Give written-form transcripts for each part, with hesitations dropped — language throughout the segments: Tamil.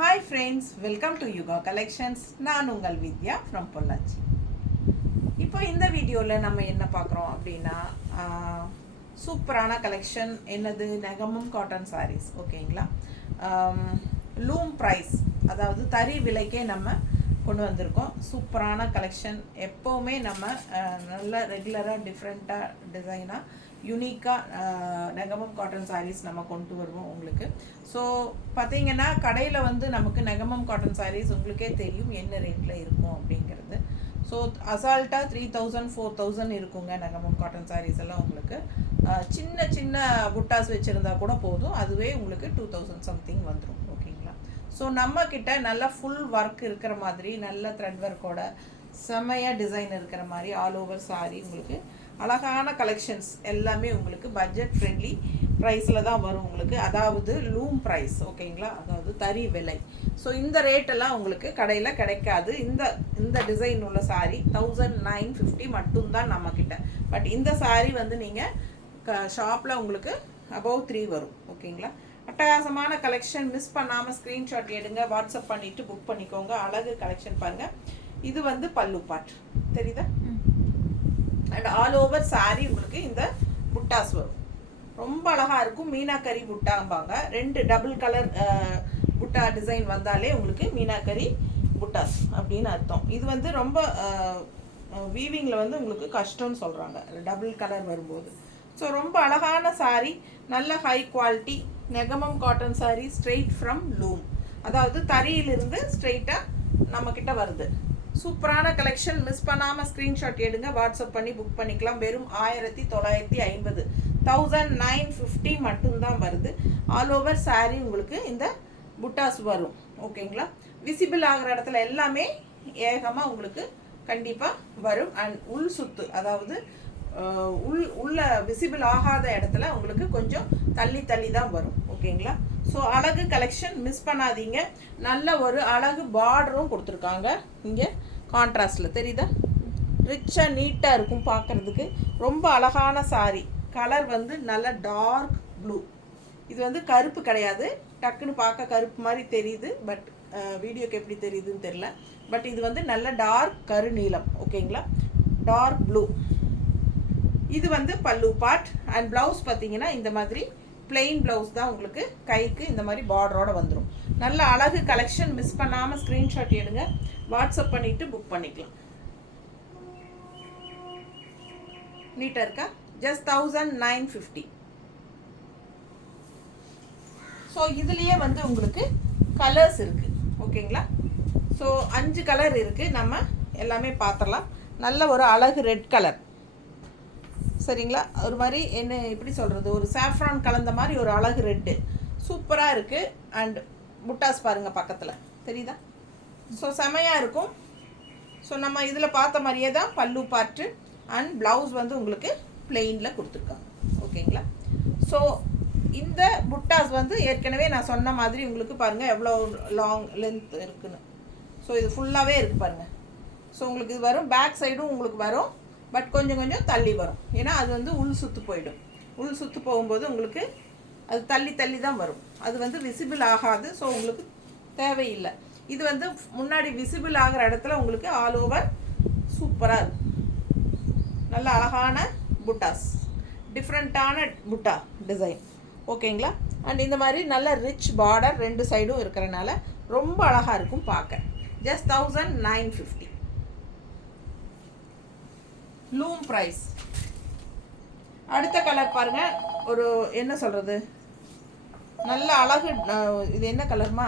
Hi friends, welcome to Yuga collections. நான் உங்கள் வித்யா ஃப்ரம் பொள்ளாச்சி. இப்போ இந்த வீடியோவில் நம்ம என்ன பார்க்குறோம் அப்படின்னா, சூப்பரான கலெக்ஷன். என்னது? நெகமம் காட்டன் சாரீஸ். ஓகேங்களா? லூம் ப்ரைஸ், அதாவது தறி விலைக்கே நம்ம கொண்டு வந்திருக்கோம். சூப்பரான கலெக்ஷன். எப்போவுமே நம்ம நல்ல ரெகுலராக டிஃப்ரெண்ட்டாக டிசைனாக யூனிக்காக நெகமம் காட்டன் சாரீஸ் நம்ம கொண்டு வருவோம் உங்களுக்கு. ஸோ பார்த்தீங்கன்னா கடையில் வந்து நமக்கு நெகமம் காட்டன் சாரீஸ் உங்களுக்கே தெரியும் என்ன ரேட்டில் இருக்கும் அப்படிங்கிறது. ஸோ அசால்ட்டாக 3000 4000 இருக்குங்க நெகமம் காட்டன் சாரீஸ் எல்லாம். உங்களுக்கு சின்ன சின்ன புட்டாஸ் வச்சுருந்தா கூட போதும், அதுவே உங்களுக்கு 2000 சம்திங் வந்துடும். ஓகேங்களா? ஸோ நம்மக்கிட்ட நல்ல ஃபுல் ஒர்க் இருக்கிற மாதிரி, நல்ல த்ரெட் ஒர்க்கோட செமையாக டிசைன் இருக்கிற மாதிரி ஆல் ஓவர் சாரீ, உங்களுக்கு அழகான கலெக்ஷன்ஸ் எல்லாமே உங்களுக்கு பட்ஜெட் ஃப்ரெண்ட்லி ப்ரைஸில் தான் வரும் உங்களுக்கு. அதாவது லூம் ப்ரைஸ். ஓகேங்களா? அதாவது தறி விலை. ஸோ இந்த ரேட்டெல்லாம் உங்களுக்கு கடையில் கிடைக்காது. இந்த டிசைன் உள்ள சாரீ 1950 மட்டும்தான் நம்மக்கிட்ட. பட் இந்த சாரீ வந்து நீங்கள் ஷாப்பில் உங்களுக்கு அபவ் 3 வரும். ஓகேங்களா? அட்டகாசமான கலெக்ஷன். மிஸ் பண்ணாமல் ஸ்க்ரீன்ஷாட் எடுங்க, வாட்ஸ்அப் பண்ணிவிட்டு புக் பண்ணிக்கோங்க. அழகு கலெக்ஷன் பாருங்கள். இது வந்து பல்லு பார்ட் தெரியுதா? அண்ட் ஆல் ஓவர் சாரீ உங்களுக்கு இந்த புட்டாஸ் வரும். ரொம்ப அழகாக இருக்கும். மீனாக்கரி புட்டாம்பாங்க. 2 டபுள் கலர் புட்டா டிசைன் வந்தாலே உங்களுக்கு மீனாக்கரி புட்டாஸ் அப்படின்னு அர்த்தம். இது வந்து ரொம்ப வீவிங்கில் வந்து உங்களுக்கு கஷ்டம்னு சொல்கிறாங்க டபுள் கலர் வரும்போது. ஸோ ரொம்ப அழகான சாரீ, நல்ல high quality Negamam cotton sari, straight from loom. அதாவது தறியிலிருந்து ஸ்ட்ரெயிட்டாக நம்மக்கிட்ட வருது. சூப்பரான கலெக்ஷன். மிஸ் பண்ணாமல் ஸ்க்ரீன்ஷாட் எடுங்க, வாட்ஸ்அப் பண்ணி புக் பண்ணிக்கலாம். வெறும் 1950 1950 மட்டும்தான் வருது. ஆல் ஓவர் சாரீ உங்களுக்கு இந்த புட்டாஸ் வரும். ஓகேங்களா? விசிபிள் ஆகிற இடத்துல எல்லாமே ஏகமாக உங்களுக்கு கண்டிப்பாக வரும். அண்ட் உள் சுத்து, அதாவது உள்ள விசிபிள் ஆகாத இடத்துல உங்களுக்கு கொஞ்சம் தள்ளி தள்ளி தான் வரும். ஓகேங்களா? ஸோ அழகு கலெக்ஷன், மிஸ் பண்ணாதீங்க. நல்ல ஒரு அழகு பார்டரும் கொடுத்துருக்காங்க இங்கே கான்ட்ராஸ்டில் தெரியுதா? ரிச்சாக நீட்டாக இருக்கும் பார்க்குறதுக்கு. ரொம்ப அழகான சாரீ. கலர் வந்து நல்ல டார்க் ப்ளூ. இது வந்து கருப்பு கிடையாது. டக்குன்னு பார்க்க கருப்பு மாதிரி தெரியுது, பட் வீடியோக்கு எப்படி தெரியுதுன்னு தெரில. பட் இது வந்து நல்ல டார்க் கருநீலம். ஓகேங்களா? Dark blue. இது வந்து பல்லு பார்ட். அண்ட் ப்ளவுஸ் பார்த்தீங்கன்னா இந்த மாதிரி பிளெயின் ப்ளவுஸ் தான் உங்களுக்கு. கைக்கு இந்த மாதிரி பார்டரோடு வந்துடும். நல்ல அழகு கலெக்ஷன். மிஸ் பண்ணாமல் ஸ்க்ரீன்ஷாட் எடுங்க, வாட்ஸ்அப் பண்ணிவிட்டு புக் பண்ணிக்கலாம். நீட்டாக இருக்கா? ஜஸ்ட் 1950. ஸோ இதுலேயே வந்து உங்களுக்கு கலர்ஸ் இருக்குது. ஓகேங்களா? ஸோ 5 கலர் இருக்குது. நம்ம எல்லாமே பார்த்துடலாம். நல்ல ஒரு அழகு ரெட் கலர். சரிங்களா? ஒரு மாதிரி என்ன எப்படி சொல்கிறது, ஒரு சாஃப்ரான் கலந்த மாதிரி ஒரு அழகு ரெட்டு. சூப்பராக இருக்குது. அண்ட் புட்டாஸ் பாருங்கள் பக்கத்தில் தெரியுதா? ஸோ செமையாக இருக்கும். ஸோ நம்ம இதில் பார்த்த மாதிரியே தான் பல்லு பார்ட்டு. அண்ட் ப்ளவுஸ் வந்து உங்களுக்கு பிளெயினில் கொடுத்துருக்காங்க. ஓகேங்களா? ஸோ இந்த புட்டாஸ் வந்து ஏற்கனவே நான் சொன்ன மாதிரி உங்களுக்கு பாருங்கள் எவ்வளோ லாங் லென்த் இருக்குன்னு. ஸோ இது ஃபுல்லாகவே இருக்குது பாருங்கள். ஸோ உங்களுக்கு இது வரும். பேக் சைடும் உங்களுக்கு வரும், பட் கொஞ்சம் கொஞ்சம் தள்ளி வரும். ஏன்னா அது வந்து உள் சுற்று போயிடும். உள் சுற்று போகும்போது உங்களுக்கு அது தள்ளி தள்ளி தான் வரும். அது வந்து விசிபிள் ஆகாது. ஸோ உங்களுக்கு தேவையில்லை. இது வந்து முன்னாடி விசிபிள் ஆகிற இடத்துல உங்களுக்கு ஆல் ஓவர் சூப்பராக இருக்கும். நல்ல அழகான புட்டாஸ், டிஃப்ரெண்ட்டான புட்டா டிசைன். ஓகேங்களா? அண்ட் இந்த மாதிரி நல்ல ரிச் பார்டர் 2 சைடும் இருக்கிறனால ரொம்ப அழகாக இருக்கும் பார்க்க. Just 1950 loom price. அடுத்த கலர் பாருங்கள். ஒரு என்ன சொல்கிறது, நல்ல அழகு. இது என்ன கலர்மா?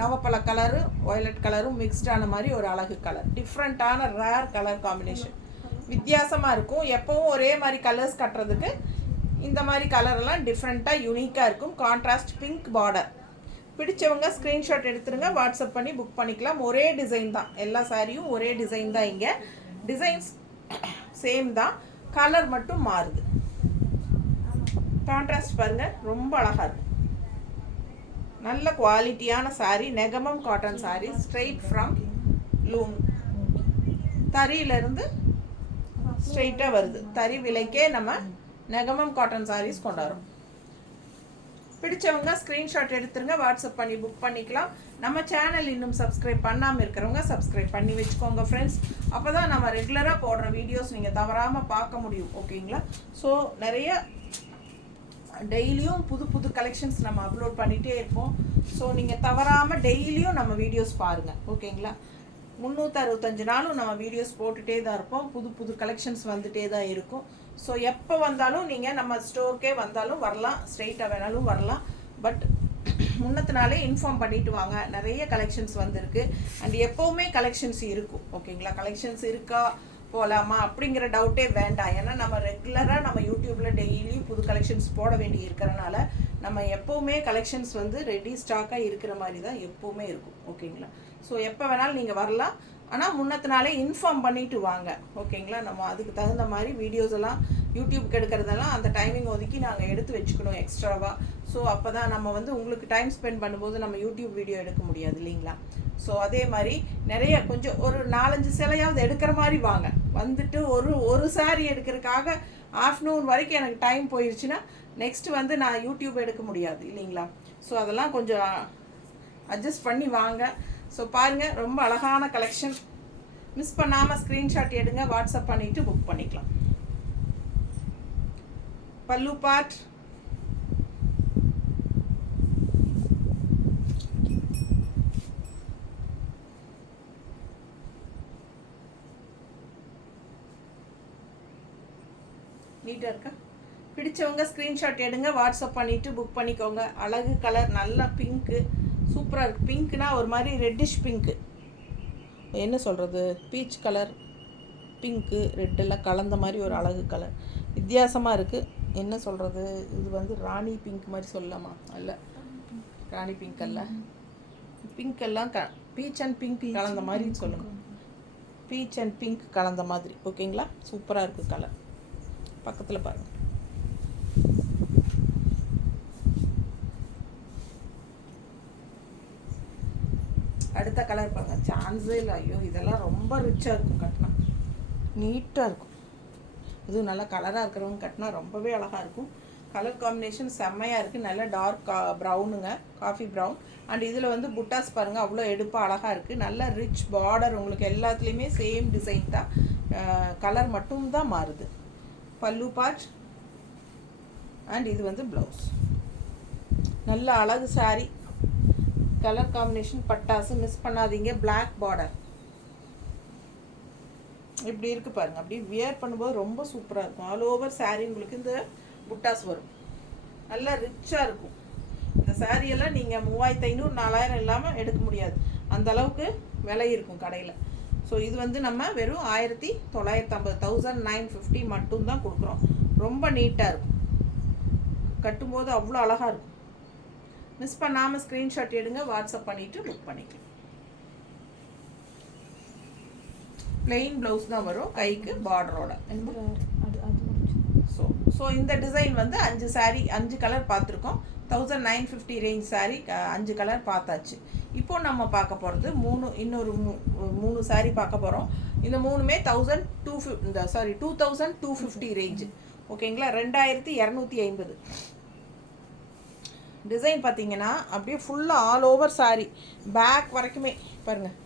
நவப்பழ கலரு வயலட் கலரும் மிக்ஸ்டான மாதிரி ஒரு அழகு கலர். டிஃப்ரெண்ட்டான ரேர் கலர் காம்பினேஷன். வித்தியாசமாக இருக்கும். எப்போவும் ஒரே மாதிரி கலர்ஸ் கட்டுறதுக்கு இந்த மாதிரி கலரெல்லாம் டிஃப்ரெண்ட்டாக யூனிக்காக இருக்கும். Contrast pink border. பிடிச்சவங்க ஸ்க்ரீன்ஷாட் எடுத்துருங்க, வாட்ஸ்அப் பண்ணி புக் பண்ணிக்கலாம். ஒரே டிசைன் தான். எல்லா சாரியும் ஒரே டிசைன் தான். இங்கே டிசைன்ஸ் சேம் தான், கலர் மட்டும் மாறுது. கான்ட்ராஸ்ட் பாருங்கள், ரொம்ப அழகாக இருக்கும். நல்ல குவாலிட்டியான sari. Negamam cotton sari, straight from loom. தறியிலிருந்து ஸ்ட்ரெயிட்டாக வருது. தறி விலைக்கே நம்ம நெகமம் காட்டன் சாரீஸ் கொண்டாடுறோம். பிடிச்சவங்க ஸ்க்ரீன்ஷாட் எடுத்துருங்க, வாட்ஸ்அப் பண்ணி புக் பண்ணிக்கலாம். நம்ம சேனல் இன்னும் சப்ஸ்கிரைப் பண்ணாமல் இருக்கிறவங்க சப்ஸ்கிரைப் பண்ணி வச்சுக்கோங்க ஃப்ரெண்ட்ஸ். அப்போ தான் நம்ம ரெகுலராக போடுற வீடியோஸ் நீங்கள் தவறாமல் பார்க்க முடியும். ஓகேங்களா? ஸோ நிறைய டெய்லியும் புது புது கலெக்ஷன்ஸ் நம்ம அப்லோட் பண்ணிகிட்டே இருப்போம். ஸோ நீங்கள் தவறாமல் டெய்லியும் நம்ம வீடியோஸ் பாருங்கள். ஓகேங்களா? 365 நாளும் நம்ம வீடியோஸ் போட்டுகிட்டே தான் இருப்போம். புது புது கலெக்ஷன்ஸ் வந்துகிட்டே தான் இருக்கும். ஸோ எப்போ வந்தாலும் நீங்கள் நம்ம ஸ்டோருக்கே வந்தாலும் வரலாம், ஸ்ட்ரெயிட்டாக வேணாலும் வரலாம். பட் முன்னத்தினாலே இன்ஃபார்ம் பண்ணிட்டு வாங்க. நிறைய கலெக்ஷன்ஸ் வந்திருக்கு அண்ட் எப்போவுமே கலெக்ஷன்ஸ் இருக்கும். ஓகேங்களா? கலெக்ஷன்ஸ் இருக்கா போகலாமா அப்படிங்கிற டவுட்டே வேண்டாம். ஏன்னா நம்ம ரெகுலராக நம்ம யூடியூப்பில் டெய்லியும் புது கலெக்ஷன்ஸ் போட வேண்டி இருக்கிறனால நம்ம எப்போவுமே கலெக்ஷன்ஸ் வந்து ரெடி ஸ்டாக்காக இருக்கிற மாதிரி தான் எப்போவுமே இருக்கும். ஓகேங்களா? ஸோ எப்போ வேணாலும் நீங்கள் வரலாம். ஆனால் முன்னத்தினாலே இன்ஃபார்ம் பண்ணிவிட்டு வாங்க. ஓகேங்களா? நம்ம அதுக்கு தகுந்த மாதிரி வீடியோஸ் எல்லாம் யூடியூப்க்கு எடுக்கிறதெல்லாம் அந்த டைமிங் ஒதுக்கி நாங்கள் எடுத்து வச்சுக்கணும் எக்ஸ்ட்ராவாக. ஸோ அப்போ தான் நம்ம வந்து உங்களுக்கு டைம் ஸ்பெண்ட் பண்ணும்போது நம்ம யூடியூப் வீடியோ எடுக்க முடியாது இல்லைங்களா? ஸோ அதே மாதிரி நிறைய கொஞ்சம் ஒரு 4-5 சிலையாவது எடுக்கிற மாதிரி வாங்க. வந்துட்டு ஒரு சாரீ எடுக்கிறதுக்காக ஆஃப்டர்நூன் வரைக்கும் எனக்கு டைம் போயிடுச்சுன்னா நெக்ஸ்ட் வந்து நான் யூடியூப் எடுக்க முடியாது இல்லைங்களா? ஸோ அதெல்லாம் கொஞ்சம் அட்ஜஸ்ட் பண்ணி வாங்க. ஸோ பாருங்கள், ரொம்ப அழகான கலெக்ஷன். மிஸ் பண்ணாமல் ஸ்க்ரீன்ஷாட் எடுங்க, வாட்ஸ்அப் பண்ணிவிட்டு புக் பண்ணிக்கலாம். பல்லு பார்ட் நீட்டாக இருக்கா? பிடிச்சவங்க ஸ்க்ரீன்ஷாட் எடுங்க, வாட்ஸ்அப் பண்ணிவிட்டு புக் பண்ணிக்கோங்க. அழகு கலர், நல்ல பிங்க்கு, சூப்பராக இருக்குது. பிங்க்னா ஒரு மாதிரி ரெட்டிஷ் பிங்க்கு, என்ன சொல்கிறது, பீச் கலர், பிங்க்கு ரெட்டெல்லாம் கலந்த மாதிரி ஒரு அழகு கலர், வித்தியாசமாக இருக்குது. என்ன சொல்கிறது, இது வந்து ராணி பிங்க் மாதிரி சொல்லலாமா? அல்ல, ராணி பிங்க் அல்ல, பிங்க் எல்லாம் பீச் அண்ட் பிங்க் கலந்த மாதிரின்னு சொல்லுங்கள். பீச் அண்ட் பிங்க் கலந்த மாதிரி. ஓகேங்களா? சூப்பராக இருக்குது கலர். பக்கத்தில் பாருங்கள். அடுத்த கலர் பாருங்கள், சான்ஸே இல்லை. ஐயோ, இதெல்லாம் ரொம்ப ரிச்சாக இருக்கும் கட்டினா, நீட்டாக இருக்கும். இதுவும் நல்லா கலராக இருக்கிறவங்க கட்டினா ரொம்பவே அழகாக இருக்கும். கலர் காம்பினேஷன் செம்மையாக இருக்குது. நல்ல டார்க் ப்ரௌனுங்க, காஃபி ப்ரௌன். அண்ட் இதில் வந்து புட்டாஸ் பாருங்கள், அவ்வளோ எடுப்பாக அழகாக இருக்குது. நல்ல ரிச் பார்டர். உங்களுக்கு எல்லாத்துலேயுமே சேம் டிசைன் தான், கலர் மட்டும்தான் மாறுது. பல்லு பார்ட் அண்ட் இது வந்து ப்ளவுஸ். நல்ல அழகு சாரீ. கலர் காம்பினேஷன் பட்டாசு, மிஸ் பண்ணாதீங்க. பிளாக் பார்டர் இப்படி இருக்குது பாருங்கள். அப்படி வியர் பண்ணும்போது ரொம்ப சூப்பராக இருக்கும். ஆல் ஓவர் சாரீ உங்களுக்கு இந்த புட்டாஸ் வரும். நல்லா ரிச்சாக இருக்கும். இந்த சாரியெல்லாம் நீங்கள் 3500-4000 இல்லாமல் எடுக்க முடியாது. அந்த அளவுக்கு விலை இருக்கும் கடையில். ஸோ இது வந்து நம்ம வெறும் 1950, 1950 மட்டும்தான் கொடுக்குறோம். ரொம்ப நீட்டாக இருக்கும். கட்டும்போது அவ்வளோ அழகாக இருக்கும். மிஸ் பண்ணாமல் ஸ்க்ரீன்ஷாட் எடுங்க, வாட்ஸ்அப் பண்ணிவிட்டு புக் பண்ணிக்கலாம். பிளெயின் ப்ளவுஸ் தான் வரும், கைக்கு பார்டரோட. ஸோ இந்த டிசைன் வந்து 5 சாரீ, 5 கலர் பார்த்துருக்கோம். 1950 ரேஞ்ச் சாரீ 5 கலர் பார்த்தாச்சு. இப்போ நம்ம பார்க்க போகிறது இன்னொரு 3 சாரீ பார்க்க போகிறோம். இந்த 3மே 2250 ரேஞ்சு. ஓகேங்களா? 2250 டிசைன் பார்த்தீங்கன்னா அப்படியே ஃபுல்லாக ஆல் ஓவர் சாரீ, பேக் வரைக்குமே பாருங்கள்.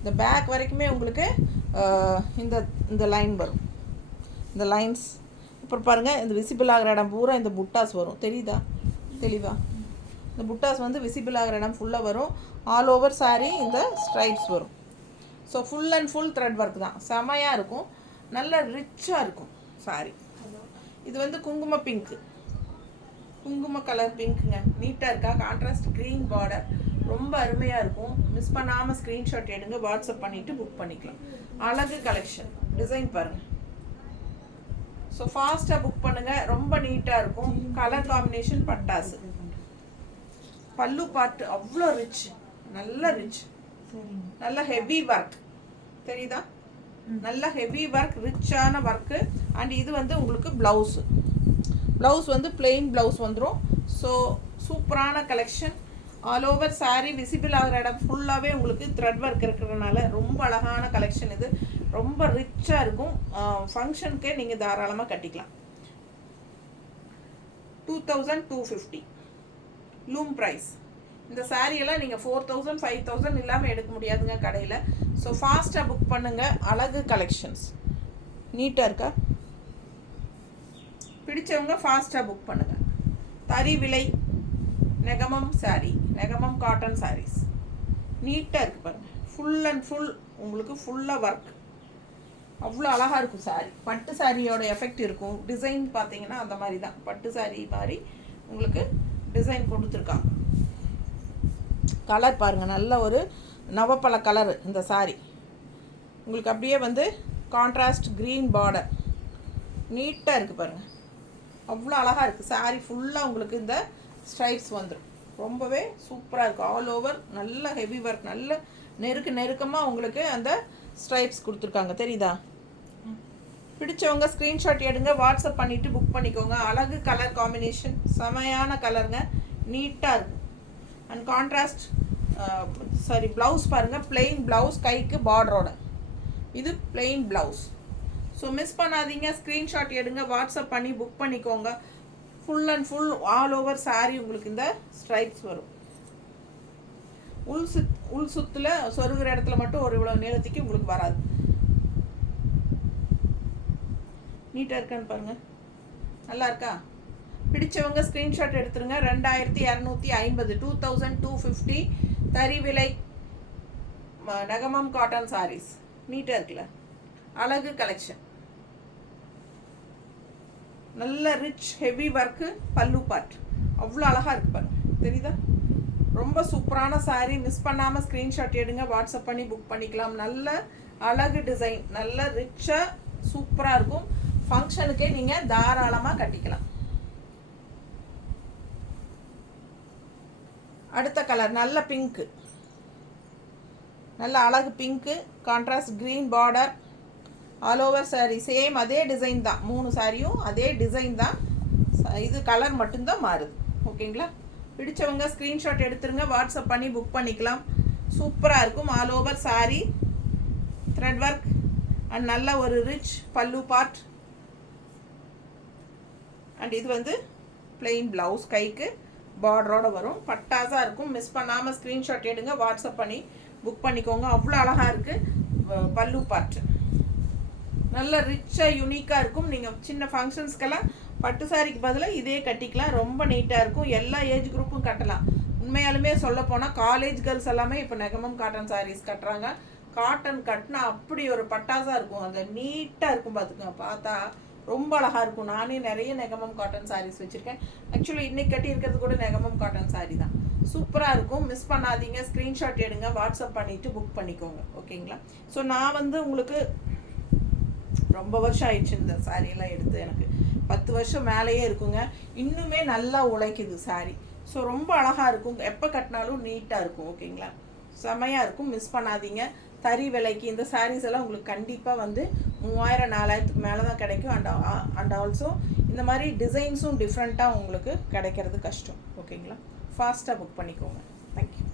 இந்த பேக் வரைக்குமே உங்களுக்கு இந்த லைன் வரும். இந்த லைன்ஸ் அப்புறம் பாருங்கள், இந்த விசிபிள் ஆகிற இடம் பூரா இந்த புட்டாஸ் வரும். தெரியுதா தெளிவா? இந்த புட்டாஸ் வந்து விசிபிள் ஆகிற இடம் ஃபுல்லாக வரும். ஆல் ஓவர் சாரீ இந்த ஸ்ட்ரைப்ஸ் வரும். So full and full thread work தான். செமையாக இருக்கும். நல்ல ரிச்சாக இருக்கும் சாரீ. இது வந்து குங்கும பிங்க்கு, குங்கும கலர் பிங்க்குங்க. நீட்டாக இருக்கா? கான்ட்ராஸ்ட் க்ரீன் பார்டர், ரொம்ப அருமையாக இருக்கும். மிஸ் பண்ணாமல் ஸ்க்ரீன்ஷாட் எடுங்க, வாட்ஸ்அப் பண்ணிவிட்டு புக் பண்ணிக்கலாம். அழகு கலெக்ஷன். டிசைன் பாருங்கள். ஸோ ஃபாஸ்ட்டாக புக் பண்ணுங்கள், ரொம்ப நீட்டாக இருக்கும். கலர் காம்பினேஷன் பட்டாசு. பல்லு பார்ட் அவ்வளோ ரிச், நல்ல ரிச், நல்ல ஹெவி ஒர்க். தெரியுதா? நல்ல ஹெவி ஒர்க், ரிச்சான ஒர்க்கு. அண்ட் இது வந்து உங்களுக்கு ப்ளவுஸு. ப்ளவுஸ் வந்து பிளெயின் ப்ளவுஸ் வந்துடும். ஸோ சூப்பரான collection. All over sari visible ஆகிற இடம் ஃபுல்லாகவே உங்களுக்கு த்ரெட் ஒர்க் இருக்கிறதுனால ரொம்ப அழகான கலெக்ஷன். இது ரொம்ப ரிச்சாக இருக்கும். ஃபங்க்ஷனுக்கே நீங்கள் தாராளமாக கட்டிக்கலாம். 2250. Loom price. இந்த சாரியெல்லாம் நீங்கள் 4000 5000 இல்லாமல் எடுக்க முடியாதுங்க கடையில். ஸோ ஃபாஸ்ட்டாக புக் பண்ணுங்கள். அழகு கலெக்ஷன்ஸ் நீட்டாக இருக்கா, பிடிச்சவங்க ஃபாஸ்ட்டாக புக் பண்ணுங்கள். தறி விலை நெகமம் சாரீ, நெகமம் காட்டன் சாரீஸ் நீட்டாக இருக்குது பாருங்கள். ஃபுல் அண்ட் ஃபுல் உங்களுக்கு ஃபுல்லாக ஒர்க், அவ்வளோ அழகாக இருக்கும் சாரீ. பட்டு சாரியோட எஃபெக்ட் இருக்கும். டிசைன் பார்த்தீங்கன்னா அந்த மாதிரி தான், பட்டு சாரீ மாதிரி உங்களுக்கு டிசைன் கொடுத்துருக்காங்க. கலர் பாருங்கள், நல்ல ஒரு நவப்பழ கலரு இந்த சாரீ. உங்களுக்கு அப்படியே வந்து கான்ட்ராஸ்ட் க்ரீன் பார்டர் நீட்டாக இருக்குது பாருங்கள், அவ்வளோ அழகாக இருக்குது. சாரீ ஃபுல்லாக உங்களுக்கு இந்த ஸ்ட்ரைப்ஸ் வந்துடும். ரொம்பவே சூப்பராக இருக்கும். ஆல் ஓவர் நல்ல ஹெவி ஒர்க், நல்ல நெருக்கமாக உங்களுக்கு அந்த ஸ்ட்ரைப்ஸ் கொடுத்துருக்காங்க. தெரியுதா? பிடிச்சவங்க ஸ்க்ரீன்ஷாட் எடுங்க, வாட்ஸ்அப் பண்ணிவிட்டு புக் பண்ணிக்கோங்க. அழகு கலர் காம்பினேஷன், செமையான கலருங்க, நீட்டாக இருக்கும். அண்ட் கான்ட்ராஸ்ட் ப்ளவுஸ் பாருங்கள், பிளெயின் ப்ளவுஸ், கைக்கு பார்டரோட இது பிளெயின் ப்ளவுஸ். ஸோ மிஸ் பண்ணாதீங்க, ஸ்க்ரீன்ஷாட் எடுங்க, வாட்ஸ்அப் பண்ணி புக் பண்ணிக்கோங்க. Full and full all over sari உங்களுக்கு இந்த ஸ்ட்ரைப்ஸ் வரும். உள் சுத்தில் சொருகிற இடத்துல மட்டும் ஒரு இவ்வளோ நீளத்துக்கு உங்களுக்கு வராது. நீட்டாக இருக்கான்னு பாருங்கள், நல்லா இருக்கா? பிடிச்சவங்க ஸ்க்ரீன்ஷாட் எடுத்துருங்க. 2250 2250 தறி விலை நெகமம் காட்டன் சாரீஸ் நீட்டாக இருக்குல்ல, அழகு கலெக்ஷன். நல்ல ரிச் ஹெவி ஒர்க்கு, பல்லு பார்ட் அவ்வளோ அழகாக இருக்குது பாருங்கள். தெரியுதா? ரொம்ப சூப்பரான சாரீ. மிஸ் பண்ணாமல் ஸ்க்ரீன்ஷாட் எடுங்க, வாட்ஸ்அப் பண்ணி புக் பண்ணிக்கலாம். நல்ல அழகு டிசைன், நல்ல ரிச்சாக சூப்பராக இருக்கும். ஃபங்க்ஷனுக்கே நீங்கள் தாராளமாக கட்டிக்கலாம். அடுத்த கலர் நல்ல பிங்க்கு, நல்ல அழகு pink, contrast green border, all over sari same அதே டிசைன் தான். 3 சாரியும் அதே டிசைன் தான், இது கலர் மட்டும்தான் மாறுது. ஓகேங்களா? பிடிச்சவங்க ஸ்க்ரீன்ஷாட் எடுத்துருங்க, வாட்ஸ்அப் பண்ணி புக் பண்ணிக்கலாம். சூப்பராக இருக்கும். All over sari thread work and நல்ல ஒரு ரிச் பல்லு பார்ட். அண்ட் இது வந்து பிளெயின் ப்ளவுஸ், கைக்கு பார்டரோடு வரும். பட்டாஸாக இருக்கும். மிஸ் பண்ணாமல் ஸ்க்ரீன்ஷாட் எடுங்க, வாட்ஸ்அப் பண்ணி புக் பண்ணிக்கோங்க. அவ்வளோ அழகாக இருக்குது பல்லு பார்ட். நல்ல ரிச்சாக யூனிக்காக இருக்கும். நீங்கள் சின்ன ஃபங்க்ஷன்ஸ்க்கெல்லாம் பட்டு சாரிக்கு பதிலாக இதே கட்டிக்கலாம். ரொம்ப நீட்டாக இருக்கும். எல்லா ஏஜ் குரூப்பும் கட்டலாம். உண்மையாலுமே சொல்ல போனால் காலேஜ் கேர்ள்ஸ் எல்லாமே இப்போ நெகமம் காட்டன் சாரீஸ் கட்டுறாங்க. காட்டன் கட்டினா அப்படி ஒரு பட்டாஸாக இருக்கும். அந்த நீட்டாக இருக்கும். பார்த்துக்கோங்க, பார்த்தா ரொம்ப அழகாக இருக்கும். நானே நிறைய நெகமம் காட்டன் சாரீஸ் வச்சுருக்கேன். ஆக்சுவலி இன்றைக்கி கட்டி இருக்கிறது கூட நெகமம் காட்டன் சாரீ தான். சூப்பராக இருக்கும். மிஸ் பண்ணாதீங்க, ஸ்க்ரீன்ஷாட் எடுங்க, வாட்ஸ்அப் பண்ணிவிட்டு புக் பண்ணிக்கோங்க. ஓகேங்களா? ஸோ நான் வந்து உங்களுக்கு ரொம்ப வருஷம் ஆயிடுச்சு இந்த சாரியெல்லாம் எடுத்து. எனக்கு 10 வருஷம் மேலேயே இருக்குங்க. இன்னுமே நல்லா உழைக்குது சாரீ. ஸோ ரொம்ப அழகாக இருக்கும். எப்போ கட்டினாலும் நீட்டாக இருக்கும். ஓகேங்களா? செமையாக இருக்கும். மிஸ் பண்ணாதீங்க. தறி விலைக்கு இந்த சாரீஸ் எல்லாம் உங்களுக்கு கண்டிப்பாக வந்து 3000 4000க்கு மேலே தான் கிடைக்கும். அண்ட் ஆல்சோ இந்த மாதிரி டிசைன்ஸும் டிஃப்ரெண்ட்டாக உங்களுக்கு கிடைக்கிறது கஷ்டம். ஓகேங்களா? ஃபாஸ்ட்டாக புக் பண்ணிக்கோங்க. தேங்க்யூ.